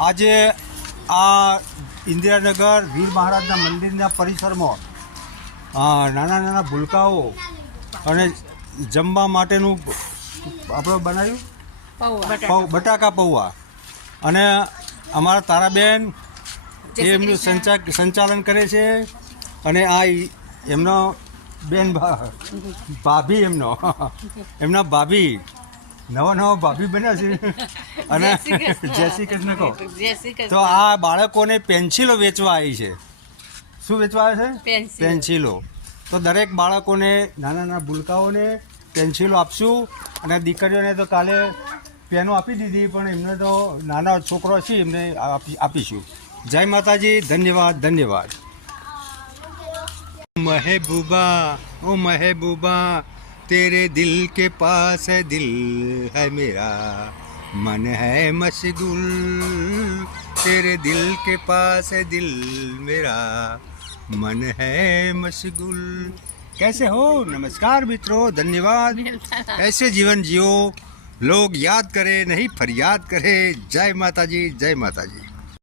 આજે આ ઇન્દિરાનગર વીર મહારાજના મંદિરના પરિસરમાં નાના નાના ભૂલકાઓ અને જમવા માટેનું આપણે બનાવ્યું બટાકા પૌવા અને અમારા તારાબેન એ એમનું સંચાલન કરે છે અને આ એમનો બેન ભાભી એમના ભાભી નવા ભાભી બન્યા છે અને જય શ્રી કૃષ્ણ કહો. તો આ બાળકોને પેન્સિલો વેચવા આવી છે. શું વેચવા આવે છે? પેન્સિલો. તો દરેક બાળકોને નાના નાના ભૂલકાઓને પેન્સિલો આપશું અને દીકરીઓને તો કાલે પેનો આપી દીધી પણ એમને તો નાના છોકરો છે એમને આપીશું. જય માતાજી. ધન્યવાદ ધન્યવાદ. महबूबा ओ महबूबा तेरे दिल के पास है दिल है मेरा मन है मशगूल तेरे दिल के पास है दिल मेरा मन है मशगूल. कैसे हो? नमस्कार मित्रों, धन्यवाद. ऐसे जीवन जियो, लोग याद करें नहीं फरियाद करें. जय माता जी. जय माता जी.